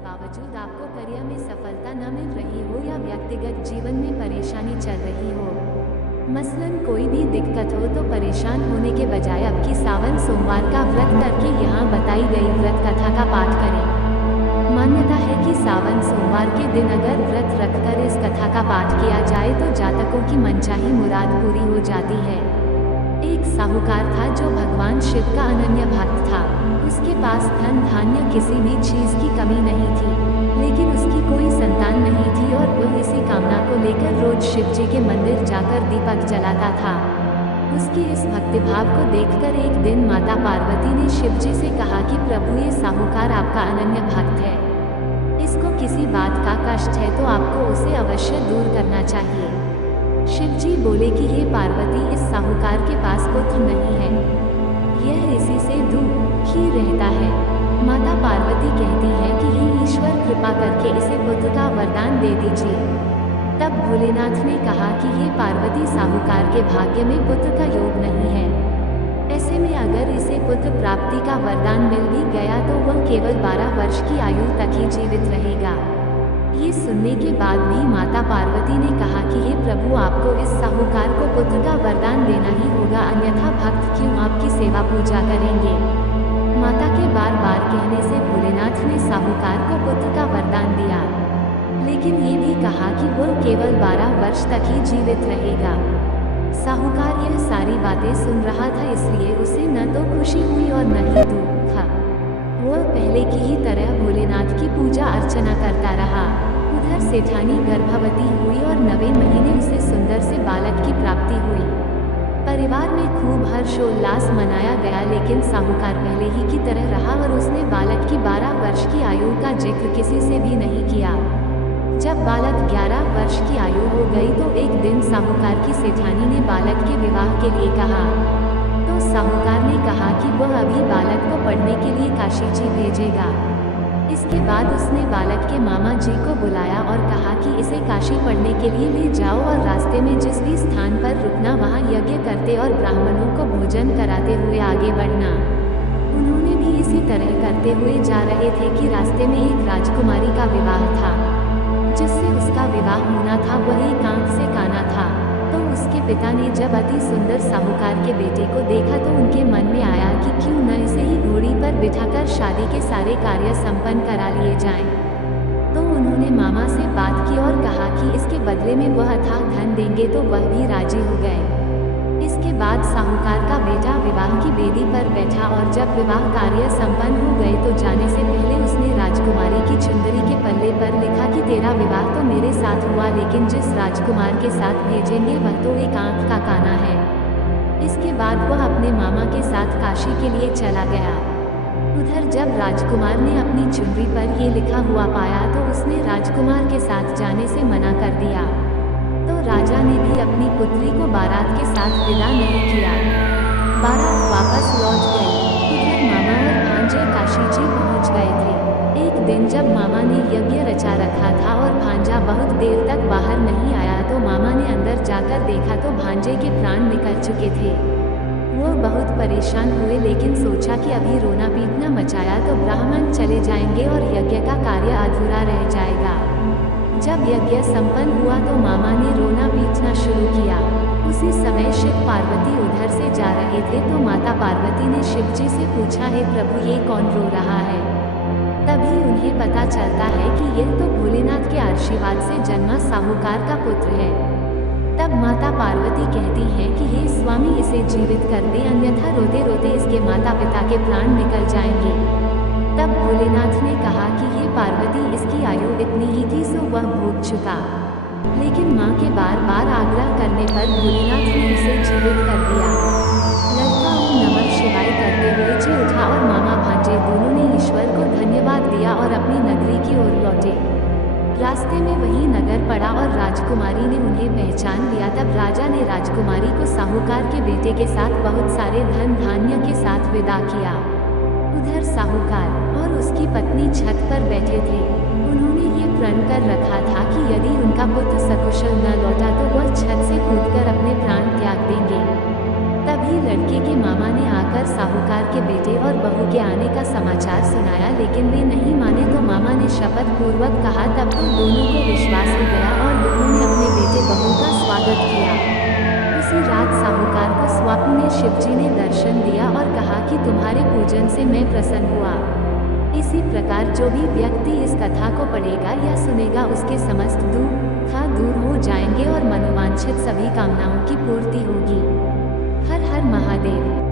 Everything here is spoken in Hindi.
बावजूद आपको करियर में सफलता न मिल रही हो या व्यक्तिगत जीवन में परेशानी चल रही हो, मसलन कोई भी दिक्कत हो, तो परेशान होने के बजाय अब की सावन सोमवार का व्रत करके यहाँ बताई गई व्रत कथा का पाठ करें। मान्यता है कि सावन सोमवार के दिन अगर व्रत रखकर इस कथा का पाठ किया जाए तो जातकों की मनचाही मुराद पूरी हो जाती है। एक साहूकार था जो भगवान शिव का अनन्य भक्त था। उसके पास धन धान्य किसी भी चीज की कमी नहीं थी, लेकिन उसकी कोई संतान नहीं थी और वह इसी कामना को लेकर रोज शिव जी के मंदिर जाकर दीपक जलाता था। उसकी इस भक्तिभाव को देखकर एक दिन माता पार्वती ने शिव जी से कहा कि प्रभु, ये साहूकार आपका अनन्य भक्त है, इसको किसी बात का कष्ट है तो आपको उसे अवश्य दूर करना चाहिए। शिव जी बोले कि हे पार्वती, इस साहूकार के पास पुत्र नहीं है, यह इसी से दुखी रहता है। माता पार्वती कहती है कि हे ईश्वर, कृपा करके इसे पुत्र का वरदान दे दीजिए। तब भोलेनाथ ने कहा कि हे पार्वती, साहूकार के भाग्य में पुत्र का योग नहीं है, ऐसे में अगर इसे पुत्र प्राप्ति का वरदान मिल भी गया तो वह केवल 12 वर्ष की आयु तक ही जीवित रहेगा। ये सुनने के बाद भी माता पार्वती ने कहा कि हे प्रभु, आपको इस साहूकार को पुत्र का वरदान देना ही होगा, अन्यथा भक्त क्यों आपकी सेवा पूजा करेंगे। माता के बार बार कहने से भोलेनाथ ने साहूकार को पुत्र का वरदान दिया, लेकिन ये भी कहा कि वह केवल 12 वर्ष तक ही जीवित रहेगा। साहूकार यह सारी बातें सुन रहा था, इसलिए उसे न तो खुशी हुई और न ही दुख। वह पहले की ही तरह भोलेनाथ की पूजा अर्चना करता रहा। उधर सेठानी गर्भवती हुई और 9वें महीने उसे सुंदर से बालक की प्राप्ति हुई। परिवार में खूब हर्षोल्लास मनाया गया, लेकिन साहूकार पहले ही की तरह रहा और उसने बालक की 12 वर्ष की आयु का जिक्र किसी से भी नहीं किया। जब बालक 11 वर्ष की आयु हो गई तो एक दिन साहूकार की सेठानी ने बालक के विवाह के लिए कहा, तो साहूकार ने कहा कि वह अभी बालक को पढ़ने के लिए काशी जी भेजेगा। इसके बाद उसने बालक के मामा जी को बुलाया और कहा कि इसे काशी पढ़ने के लिए ले जाओ और रास्ते में जिस भी स्थान पर रुकना वहाँ यज्ञ करते और ब्राह्मणों को भोजन कराते हुए आगे बढ़ना। उन्होंने भी इसी तरह करते हुए जा रहे थे कि रास्ते में एक राजकुमारी का विवाह था। जिससे उसका विवाह होना था वह एक आंख से काना था। तो उसके पिता ने जब अति सुंदर साहूकार के बेटे को देखा तो उनके मन में आया कि क्यों न इसे ही घोड़ी पर बिठाकर शादी के सारे कार्य संपन्न करा लिए जाएं। तो उन्होंने मामा से बात की और कहा कि इसके बदले में वह अथाह धन देंगे, तो वह भी राजी हो गए। इसके बाद साहूकार का बेटा विवाह की बेदी पर बैठा और जब विवाह कार्य संपन्न हो गए तो जाने से पहले उसने राजकुमारी की चुंदरी के पल्ले पर लिखा कि तेरा विवाह तो मेरे साथ हुआ, लेकिन जिस राजकुमार के साथ भेजेंगे वह तो एक आंख का काना है। इसके बाद वह अपने मामा के साथ काशी के लिए चला गया। उधर जब राजकुमार ने अपनी चुनरी पर ये लिखा हुआ पाया तो उसने राजकुमार के साथ जाने से मना कर दिया। तो राजा ने भी अपनी पुत्री को बारात के साथ विदा नहीं किया। बारात वापस लौट गई। उधर मामा और भांजे काशी जी पहुंच गए थे। एक दिन जब मामा ने यज्ञ रचा रखा था और भांजा बहुत देर तक बाहर नहीं आया तो मामा ने अंदर जाकर देखा तो भांजे के प्राण निकल चुके थे। वो बहुत परेशान हुए, लेकिन सोचा कि अभी रोना पीटना मचाया तो ब्राह्मण चले जाएंगे और यज्ञ का कार्य अधूरा रह जाएगा। जब यज्ञ संपन्न हुआ तो मामा ने रोना पीटना शुरू किया। उसी समय शिव पार्वती उधर से जा रहे थे तो माता पार्वती ने शिव जी से पूछा, हे प्रभु, ये कौन रो रहा है। तभी उन्हें पता चलता है कि यह तो भोलेनाथ के आशीर्वाद से जन्मा साहूकार का पुत्र है। तब माता पार्वती कहती है कि हे स्वामी, इसे जीवित कर दे, अन्यथा रोते रोते इसके माता पिता के प्राण निकल जाएंगे। तब भोलेनाथ ने कहा कि हे पार्वती, इसकी आयु इतनी ही थी सो वह भोग चुका। लेकिन माँ के बार बार आग्रह करने पर भोलेनाथ ने उसे जीवित कर दिया। लड़का ओम नमः शिवाय करते हुए जी उठा और मामा भांजे दोनों ने ईश्वर को धन्यवाद दिया और अपनी नगरी की ओर लौटे। रास्ते में वही नगर पड़ा और राजकुमारी ने उन्हें पहचान लिया। तब राजा ने राजकुमारी को साहूकार के बेटे के साथ बहुत सारे धन धान्य के साथ विदा किया। उधर साहूकार और उसकी पत्नी छत पर बैठे थे। उन्होंने ये प्रण कर रखा था कि यदि उनका पुत्र सकुशल न लौटा तो वह छत से कूदकर अपने प्राण त्याग देंगे। तभी लड़के के मामा ने आकर साहूकार के बेटे और बहू के आने का समाचार सुनाया, लेकिन वे नहीं माने तो मामा ने शपथ पूर्वक कहा तब तो दोनों को विश्वास हो गया और दोनों ने अपने बेटे बहू का स्वागत किया। उसी रात साहूकार को स्वप्न में शिवजी ने दर्शन दिया और कहा कि तुम्हारे पूजन से मैं प्रसन्न हुआ। इसी प्रकार जो भी व्यक्ति इस कथा को पढ़ेगा या सुनेगा उसके समस्त दुख दूर हो जाएंगे और मनोवांछित सभी कामनाओं की पूर्ति होगी। हर हर महादेव।